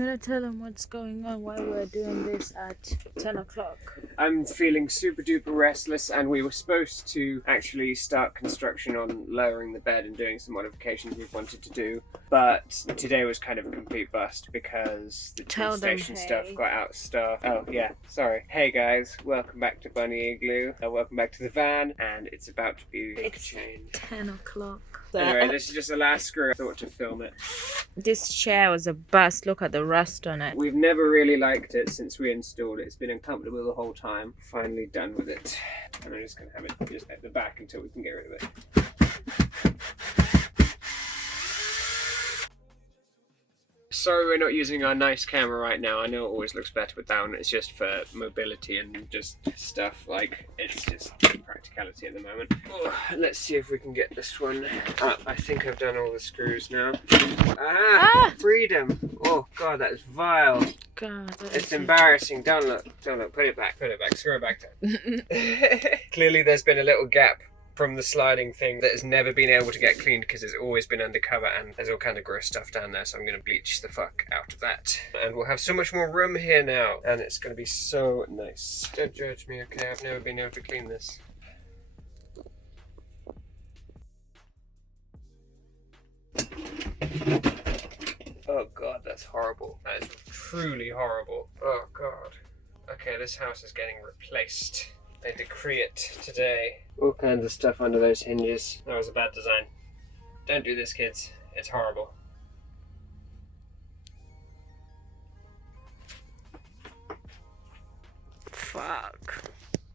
You want to tell them what's going on, why we're doing this at 10 o'clock? I'm feeling super duper restless, and we were supposed to actually start construction on lowering the bed and doing some modifications we wanted to do, but today was kind of a complete bust because the Tell them, station stuff hey. got outstaffed. Oh yeah, sorry. Hey guys, welcome back to Bunny Igloo. Welcome back to the van, and it's about to be changed. 10 o'clock. Anyway, this is just the last screw. I thought to film it. This chair was a bust. Look at the rust on it. We've never really liked it since we installed it. It's been uncomfortable the whole time. Finally done with it. And I'm just going to have it just at the back until we can get rid of it. Sorry we're not using our nice camera right now. I know it always looks better with that one. It's just for mobility and just stuff. Like, it's just practicality at the moment. Oh, let's see if we can get this one up. I think I've done all the screws now. Freedom. Oh god, that is vile. God, It's embarrassing. Don't look. Don't look. Put it back. Put it back. Screw it back down. Clearly there's been a little gap from the sliding thing that has never been able to get cleaned because it's always been undercover, and there's all kind of gross stuff down there, so I'm going to bleach the fuck out of that. And we'll have so much more room here now, and it's going to be so nice. Don't judge me, okay? I've never been able to clean this. Oh god, that's horrible. That is truly horrible. Oh god. Okay, this house is getting replaced. I decree it today. All kinds of stuff under those hinges. That was a bad design. Don't do this, kids. It's horrible. Fuck.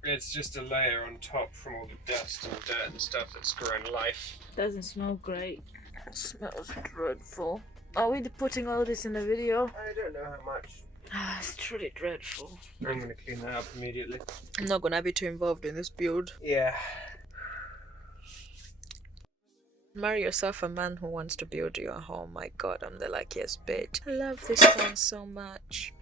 It's just a layer on top from all the dust and dirt and stuff that's grown life. Doesn't smell great. It smells dreadful. Are we putting all this in the video? I don't know how much. It's truly dreadful. I'm going to clean that up immediately. I'm not gonna be too involved in this build. Yeah. Marry yourself a man who wants to build your home. My god, I'm the luckiest bitch. I love this one so much.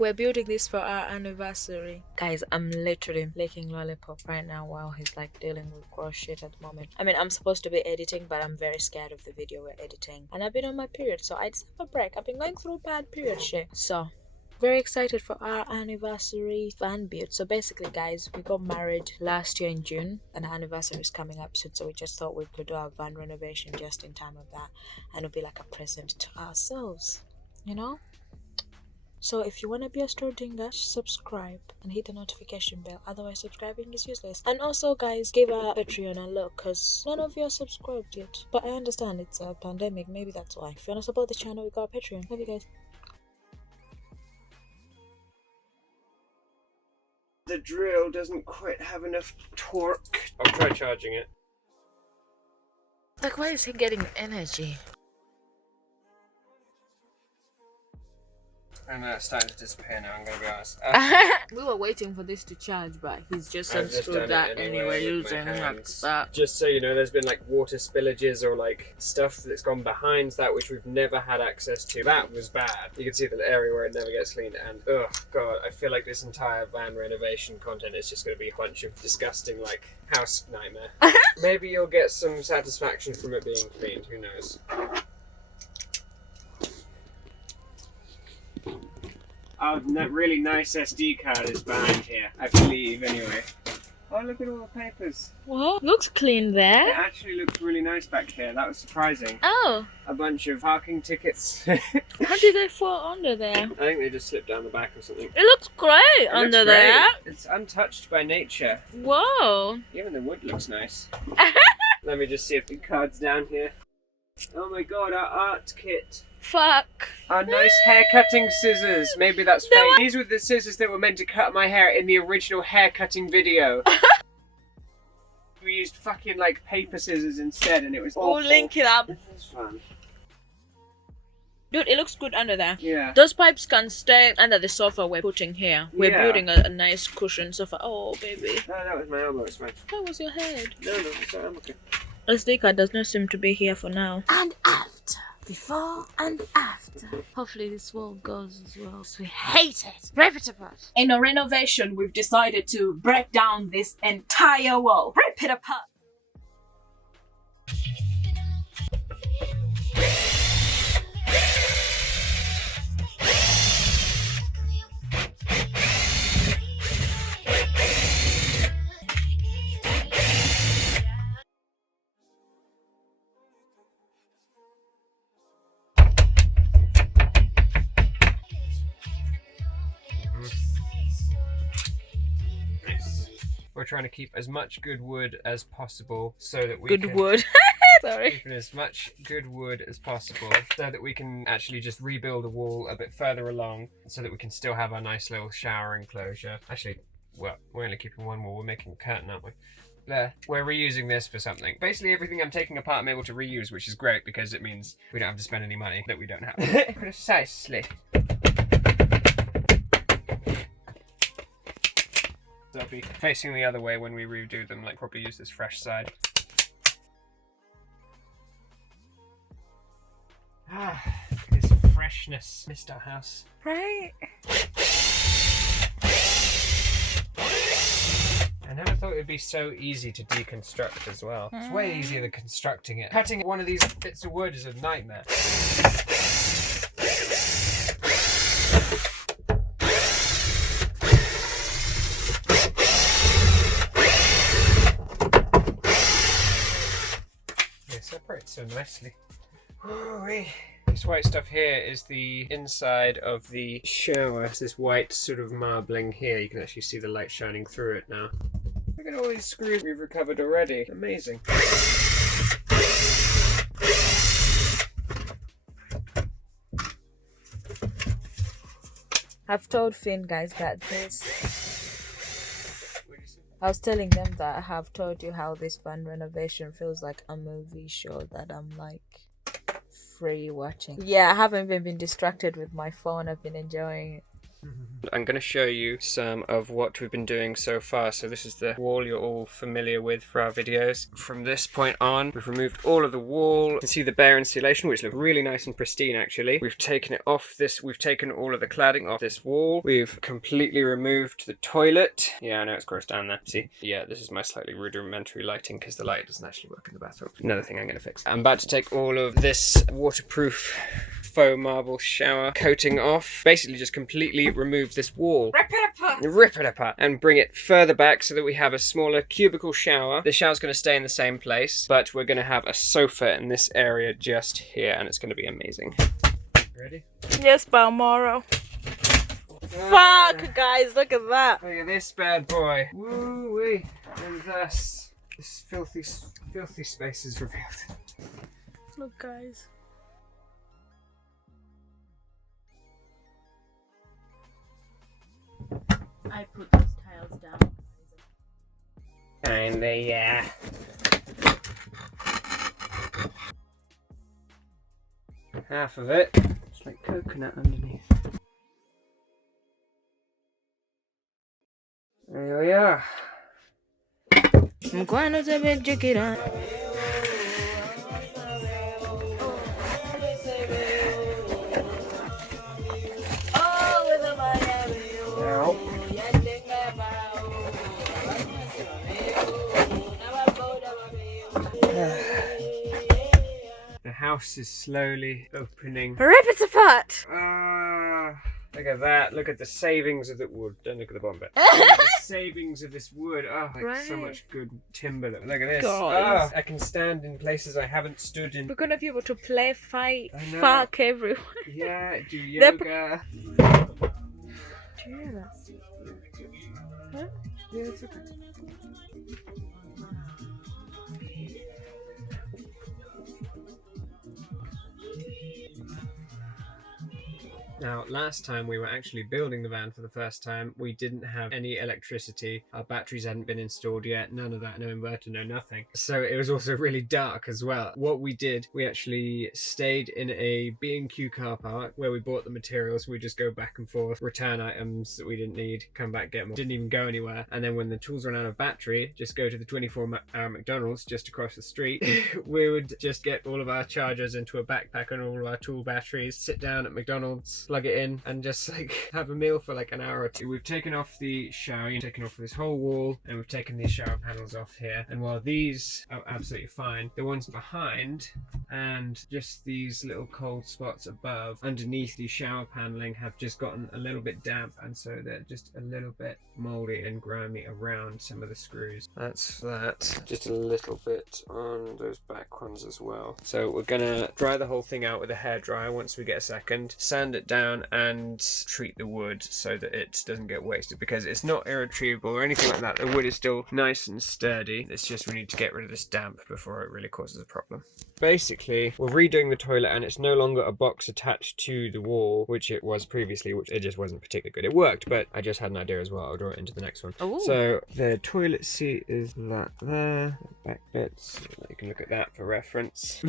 We're building this for our anniversary. Guys, I'm literally licking lollipop right now while he's like dealing with gross shit at the moment. I mean, I'm supposed to be editing, but I'm very scared of the video we're editing. And I've been on my period, so I just have a break. I've been going through bad period shit. So, very excited for our anniversary van build. So basically, guys, we got married last year in June, and our anniversary is coming up soon. So we just thought we could do our van renovation just in time of that. And it'll be like a present to ourselves, you know? So if you want to be a store dinger, subscribe and hit the notification bell. Otherwise, subscribing is useless. And also, guys, give our Patreon a look because none of you are subscribed yet. But I understand it's a pandemic. Maybe that's why. If you want to support the channel, we got a Patreon. Love you guys. The drill doesn't quite have enough torque. I'll try charging it. Like, why is he getting energy? And it's starting to disappear now, I'm going to be honest. We were waiting for this to charge, but he's just I've just unscrewed done that it anyway with my using like hands. that. Just so you know, there's been like water spillages or like stuff that's gone behind that which we've never had access to. That was bad. You can see the area where it never gets cleaned, and oh god, I feel like this entire van renovation content is just going to be a bunch of disgusting like house nightmare. Maybe you'll get some satisfaction from it being cleaned, who knows. Oh, that really nice SD card is behind here, I believe, anyway. Oh, look at all the papers. What? Looks clean It there. actually looks really nice back here. That was surprising. Oh, A bunch of parking tickets. how did they fall under there? I think they just slipped down the back or something. It looks great It under looks there. great. It's untouched by nature. Whoa. Even the wood looks nice. Let me just see if the card's down here. Oh my god, our art kit. Fuck. Our nice hair cutting scissors. Maybe that's fake. No, These were the scissors that were meant to cut my hair in the original hair cutting video. We used fucking like paper scissors instead, and it was awful. We'll link it up. This is fun. Dude, it looks good under there. Yeah. Those pipes can stay under the sofa we're putting here. We're Yeah. building a nice cushion sofa. Oh, baby. No, that was my elbow. It's fine. That was your head. No, it's all right. I'm okay. SD card does not seem to be here for now. And after. Before and after. Hopefully this wall goes as well. We hate it. Rip it apart. In a renovation, we've decided to break down this entire wall. Rip it apart. We're trying to keep as much good wood as possible so that we Good can... wood. Sorry. Keeping as much good wood as possible so that we can actually just rebuild the wall a bit further along so that we can still have our nice little shower enclosure. Actually, well, we're only keeping one wall. We're making a curtain, aren't we? There. We're reusing this for something. Basically everything I'm taking apart I'm able to reuse, which is great because it means we don't have to spend any money that we don't have. Precisely. They'll be facing the other way when we redo them, like probably use this fresh side. Ah, this freshness. Missed our house. Right? I never thought it would be so easy to deconstruct as well. It's way easier than constructing it. Cutting one of these bits of wood is a nightmare. They separate so nicely. Ooh-wee. This white stuff here is the inside of the shower. It's this white sort of marbling here. You can actually see the light shining through it now. Look at all these screws we've recovered already. Amazing. I've told Finn, guys, that this... I was telling them that I have told you how this van renovation feels like a movie show that I'm like free watching. Yeah, I haven't even been distracted with my phone. I've been enjoying it. I'm going to show you some of what we've been doing so far. So this is the wall you're all familiar with for our videos. From this point on, we've removed all of the wall. You can see the bare insulation, which looks really nice and pristine actually. We've taken it off this, we've taken all of the cladding off this wall. We've completely removed the toilet. Yeah, I know it's gross down there. See? Yeah, this is my slightly rudimentary lighting because the light doesn't actually work in the bathroom. Another thing I'm going to fix. I'm about to take all of this waterproof faux marble shower coating off. Basically just completely remove this wall. Rip it apart and bring it further back so that we have a smaller cubicle shower. The shower's going to stay in the same place, but we're going to have a sofa in this area just here and it's going to be amazing. Ready? Yes, Balmoral. Fuck, guys, look at that. Look at this bad boy. Woo-wee. And thus, this filthy space is revealed. Look, guys. I put those tiles down. Kinda, yeah. Half of it. It's like coconut underneath. There we are. I'm going to take it on. The house is slowly opening. Rip it apart! Look at that. Look at the savings of the wood. Don't look at the bottom bit. Look at the savings of this wood. Oh, like so much good timber. Look at this. God. I can stand in places I haven't stood in. We're gonna be able to play, fight, fuck everyone. Yeah, do yoga. Do you hear that? Huh? Yeah, it's okay. Now, last time we were actually building the van for the first time, we didn't have any electricity. Our batteries hadn't been installed yet, none of that, no inverter, no nothing. So it was also really dark as well. What we did, we actually stayed in a B&Q car park where we bought the materials. We just go back and forth, return items that we didn't need, come back, get more. Didn't even go anywhere. And then when the tools ran out of battery, just go to the 24-hour McDonald's just across the street. We would just get all of our chargers into a backpack and all of our tool batteries, sit down at McDonald's, plug it in and just like have a meal for like an hour or two. We've taken off the shower, taken off this whole wall, and we've taken these shower panels off here. And while these are absolutely fine, the ones behind and just these little cold spots above underneath the shower paneling have just gotten a little bit damp, and so they're just a little bit moldy and grimy around some of the screws. That's that. Just a little bit on those back ones as well. So we're gonna dry the whole thing out with a hairdryer once we get a second, sand it down down and treat the wood so that it doesn't get wasted, because it's not irretrievable or anything like that. The wood is still nice and sturdy. It's just we need to get rid of this damp before it really causes a problem. Basically, we're redoing the toilet and it's no longer a box attached to the wall, which it was previously, which it just wasn't particularly good. It worked, but I just had an idea as well. I'll draw it into the next one. Ooh. So the toilet seat is that there, the back bits. You can look at that for reference.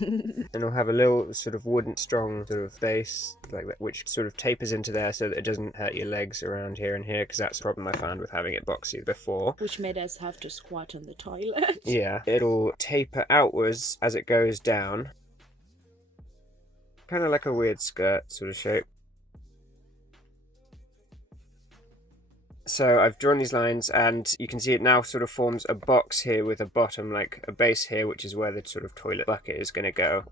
And it'll have a little sort of wooden, strong sort of base like that, which sort of tapers into there so that it doesn't hurt your legs around here and here, because that's the problem I found with having it boxy before. Which made us have to squat on the toilet. Yeah, it'll taper outwards as it goes down. Kind of like a weird skirt sort of shape. So I've drawn these lines and you can see it now sort of forms a box here with a bottom, like a base here, which is where the sort of toilet bucket is going to go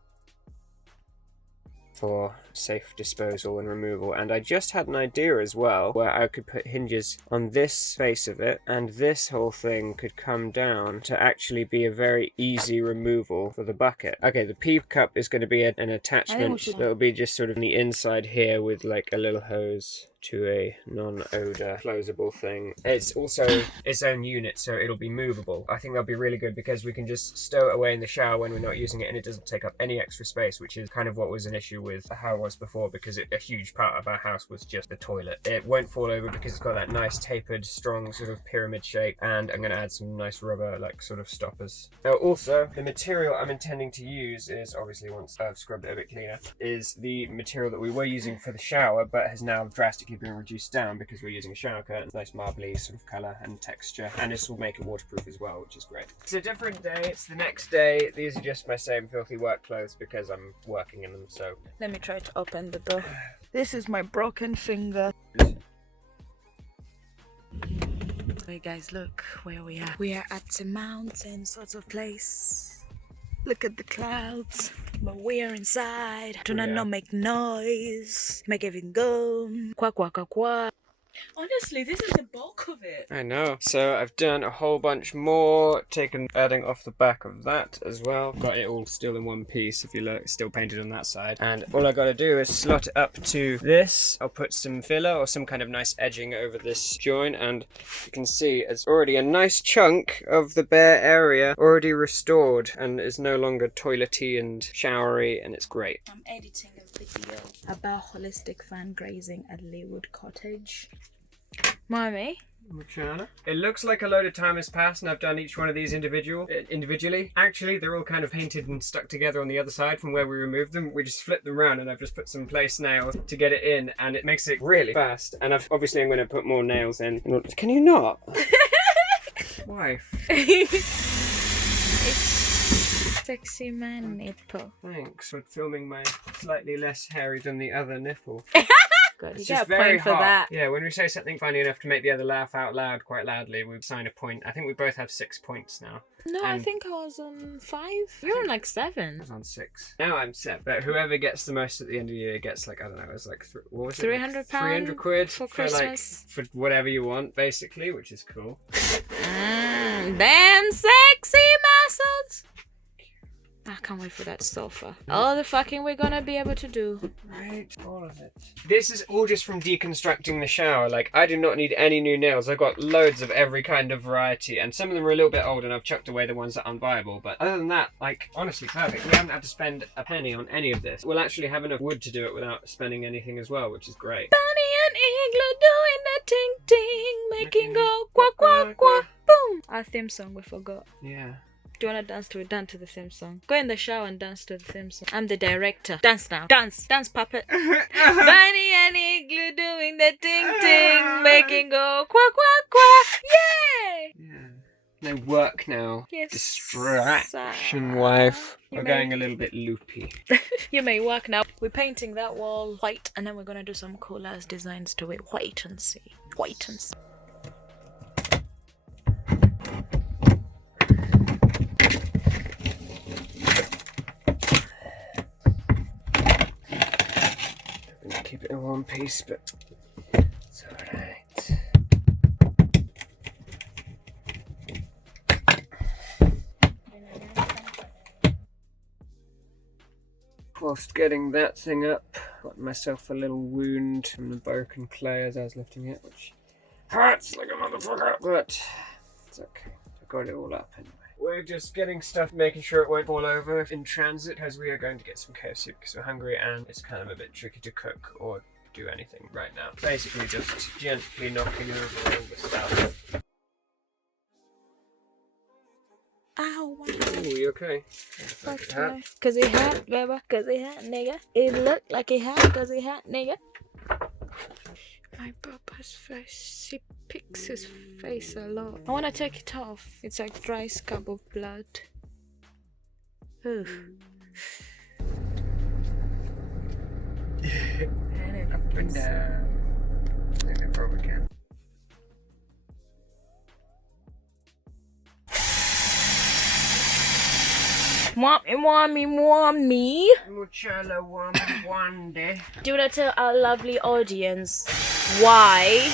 for safe disposal and removal. And I just had an idea as well where I could put hinges on this face of it, and this whole thing could come down to actually be a very easy removal for the bucket. Okay, the pee cup is going to be an attachment that'll be just sort of on the inside here with like a little hose to a non-odor closable thing. It's also its own unit, so it'll be movable. I think that'll be really good because we can just stow it away in the shower when we're not using it, and it doesn't take up any extra space, which is kind of what was an issue with how it was before, because a huge part of our house was just the toilet. It won't fall over because it's got that nice tapered, strong sort of pyramid shape, and I'm going to add some nice rubber like sort of stoppers. Now also, the material I'm intending to use is, obviously once I've scrubbed it a bit cleaner, is the material that we were using for the shower but has now drastically been reduced down because we're using a shower curtain. Nice marbly sort of colour and texture, and this will make it waterproof as well, which is great. It's a different day, it's the next day. These are just my same filthy work clothes because I'm working in them, so Let me try to open the door. This is my broken finger. Hey guys, look where we are. We are at a mountain sort of place. Look at the clouds, but we are inside. Do not make noise. Make everything go. Quack, quack, quack, quack. Honestly, this is the bulk of it. I know. So I've done a whole bunch more, adding off the back of that as well. Got it all still in one piece, if you look, still painted on that side. And all I got to do is slot it up to this. I'll put some filler or some kind of nice edging over this joint, and you can see it's already a nice chunk of the bare area already restored and is no longer toilety and showery, and it's great. I'm editing a video about holistic fan grazing at Leewood Cottage. Mommy? It looks like a load of time has passed and I've done each one of these individually. Actually, they're all kind of painted and stuck together on the other side from where we removed them. We just flipped them around and I've just put some place nails to get it in, and it makes it really fast. And I'm going to put more nails in. Can you not? Wife. It's sexy man nipple. Thanks for filming my slightly less hairy than the other nipple. Good. It's You just got a very point for hot. that. Yeah, when we say something funny enough to make the other laugh out loud quite loudly, we assign a point. I think we both have 6 points now. No, I think I was on 5. You're on like 7. I was on 6. Now I'm 7. But whoever gets the most at the end of the year gets like, I don't know, it's like, what was it? £300 300 quid for Christmas. For whatever you want, basically, which is cool. Damn sexy muscles. I can't wait for that sofa. All the fucking we're gonna be able to do. Right, all of it. This is all just from deconstructing the shower. Like, I do not need any new nails. I've got loads of every kind of variety, and some of them are a little bit old and I've chucked away the ones that aren't viable. But other than that, like, honestly, perfect. We haven't had to spend a penny on any of this. We'll actually have enough wood to do it without spending anything as well, which is great. Bunny and Igloo doing the ting ting, making go quack quack quack, boom. Our theme song we forgot. Yeah. Do you wanna dance to it? Dance to the theme song. Go in the shower and dance to the theme song. I'm the director. Dance now. Dance. Dance, puppet. Bunny and Igloo doing the ting ting, making go quack quack quack. Yay! Yeah. No work now. Yes. Distraction, wife. We're going a little bit loopy. You may work now. We're painting that wall white, and then we're gonna do some cool ass designs to it. Wait and see. Wait and see. Keep it in one piece, but it's alright. whilst getting that thing up, got myself a little wound from the broken clay as I was lifting it, which hurts like a motherfucker, but it's okay. I got it all up anyway. We're just getting stuff, making sure it won't fall over in transit, because we are going to get some KFC because we're hungry and it's kind of a bit tricky to cook or do anything right now. Basically just gently knocking over all the stuff. Ow. Ooh, you okay? Okay. Cause he hot, baby. Cause he hot, nigga. It looked like he hot cause he hot, nigga. My papa's face. She picks his face a lot. I wanna take it off. It's like dry scab of blood. Ugh. Up and down. I think I probably can. Mommy. Muchala wande. Do you want to tell our lovely audience why?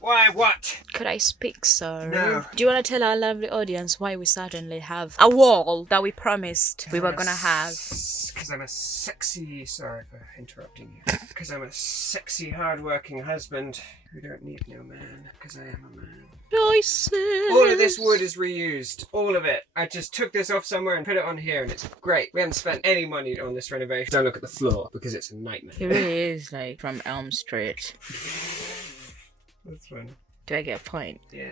Why what? Could I speak, sir? No. Do you want to tell our lovely audience why we suddenly have a wall that we promised we were gonna have? Because I'm a sexy... Sorry for interrupting you. Because I'm a sexy, hard-working husband who don't need no man. Because I am a man. Choices. All of this wood is reused. All of it. I just took this off somewhere and put it on here and it's great. We haven't spent any money on this renovation. Don't look at the floor because it's a nightmare. It really is like from Elm Street. That's funny. Do I get a point? Yeah.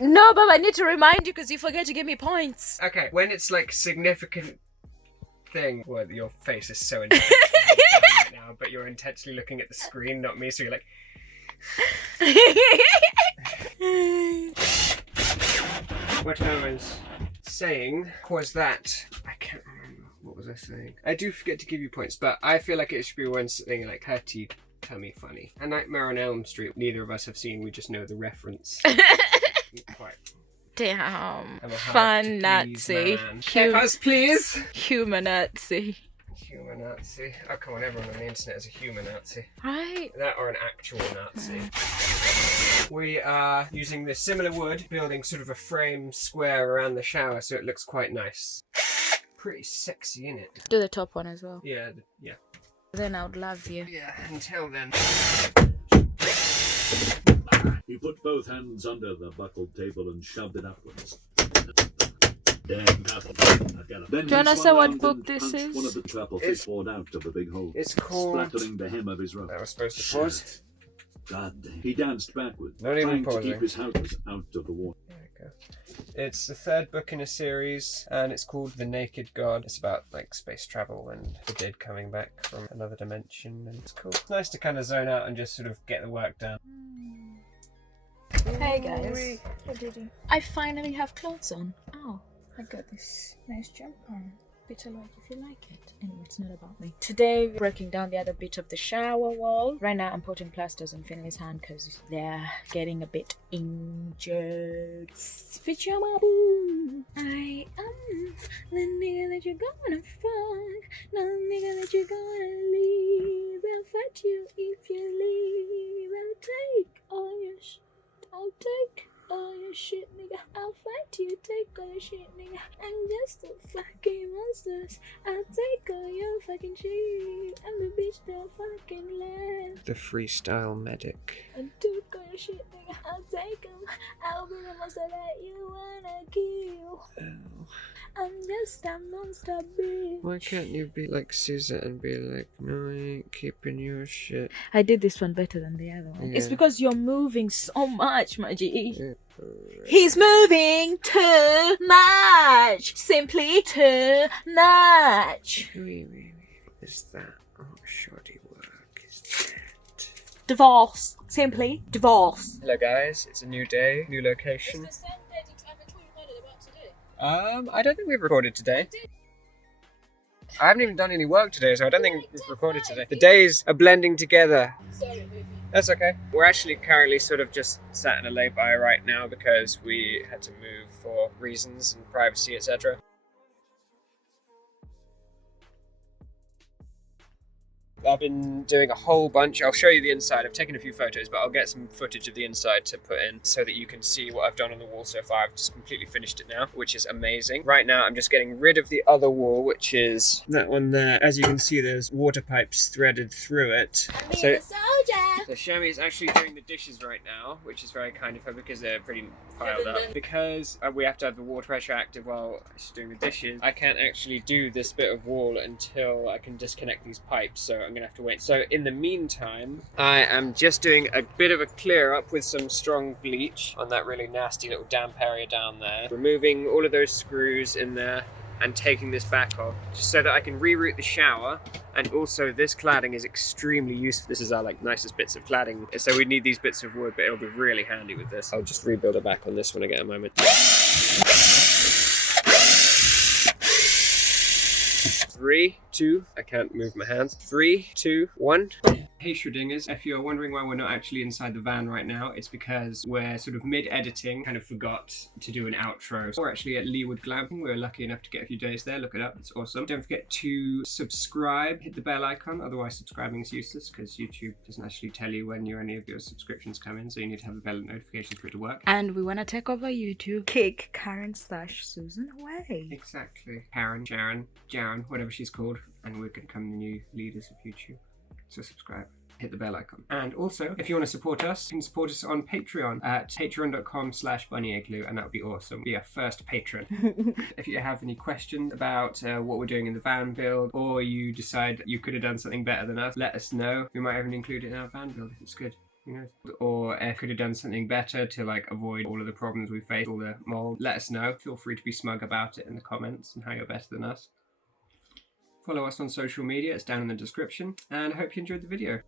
No, but I need to remind you because you forget to give me points. Okay, when it's like significant thing, well, your face is so intense right now, but you're intensely looking at the screen, not me, so you're like... What I was saying was that I can't remember what was I saying. I do forget to give you points, but I feel like it should be one thing like Hattie Tummy Funny. A Nightmare on Elm Street. Neither of us have seen. We just know the reference. Quite. Damn. I'm a Fun hard to please Nazi. man. Peppers, please. Human Nazi. Human Nazi. Oh come on, everyone on the internet is a human Nazi. Right. That or an actual Nazi. We are using this similar wood, building sort of a frame square around the shower so it looks quite nice. Pretty sexy, innit? Do the top one as well. Yeah, yeah. Then I would love you. Yeah, until then. He put both hands under the buckled table and shoved it upwards. Damn apple. Then Do you wanna say what book this is? One of the apple fish poured out of the big hole, It's called... splattering the hem of his robe. That was supposed to pause. God damn. He danced backward, Not even trying to pausing. keep his house out of the water. There we go. It's the third book in a series, and it's called The Naked God. It's about like space travel and the dead coming back from another dimension, and it's cool. It's nice to kind of zone out and just sort of get the work done. Hey guys. What did you? I finally have clothes on. Oh, I got this nice jumper. Better like if you like it. Anyway, it's not about me. Today, we're breaking down the other bit of the shower wall. Right now, I'm putting plasters on Finley's hand because they're getting a bit injured. Pajama boo. I am the nigga that you're gonna fuck. No nigga that you're gonna leave. I'll fight you if you leave. I'll take all your shit. I'll take all your shit, nigga. I'll fight you, take all your shit, nigga. I'm just a fucking monster. I'll take all your fucking shit. I'm the bitch that fucking left. The freestyle medic. I took all your shit, nigga. I'll take them. I'll be the monster that you wanna kill. Oh. I'm just a monster, bitch. Why can't you be like Caesar and be like, no, I ain't keeping your shit? I did this one better than the other one. Yeah. It's because you're moving so much, my G. Yeah. He's moving too much. Simply too much. Is that? Oh, shoddy work is that? Divorce. Simply divorce. Hello guys, it's a new day, new location. I don't think we've recorded today. I haven't even done any work today, so I don't think we've recorded today. The days are blending together. Sorry, baby. That's okay. We're actually currently sort of just sat in a lay-by right now because we had to move for reasons and privacy, etc. I've been doing a whole bunch. I'll show you the inside. I've taken a few photos, but I'll get some footage of the inside to put in so that you can see what I've done on the wall so far. I've just completely finished it now, which is amazing. Right now, I'm just getting rid of the other wall, which is that one there. As you can see, there's water pipes threaded through it. So Shami is actually doing the dishes right now, which is very kind of her because they're pretty piled up. Because we have to have the water pressure active while she's doing the dishes, I can't actually do this bit of wall until I can disconnect these pipes, so I'm gonna have to wait. So in the meantime, I am just doing a bit of a clear up with some strong bleach on that really nasty little damp area down there, removing all of those screws in there and taking this back off just so that I can reroute the shower. And also this cladding is extremely useful. This is our nicest bits of cladding, so we need these bits of wood, but it'll be really handy with this. I'll just rebuild it back on this when I get a moment. 3, 2, I can't move my hands. 3, 2, 1. Hey Schrodingers, if you're wondering why we're not actually inside the van right now, it's because we're sort of mid-editing, kind of forgot to do an outro. We're actually at Leewood Glamping. We were lucky enough to get a few days there. Look it up, it's awesome. Don't forget to subscribe, hit the bell icon, otherwise subscribing is useless because YouTube doesn't actually tell you when any of your subscriptions come in, so you need to have a bell notification for it to work. And we want to take over YouTube. Kick Karen/Susan away. Exactly. Karen, Sharon, Jaron, whatever she's called, and we're going to become the new leaders of YouTube. So subscribe, hit the bell icon. And also, if you want to support us, you can support us on Patreon at patreon.com/bunnyigloo, and that would be awesome. Be our first patron. If you have any questions about what we're doing in the van build, or you decide you could have done something better than us, let us know. We might even include it in our van build if it's good. Who knows? Or if could have done something better to avoid all of the problems we face, all the mold, let us know. Feel free to be smug about it in the comments and how you're better than us. Follow us on social media, it's down in the description, and I hope you enjoyed the video.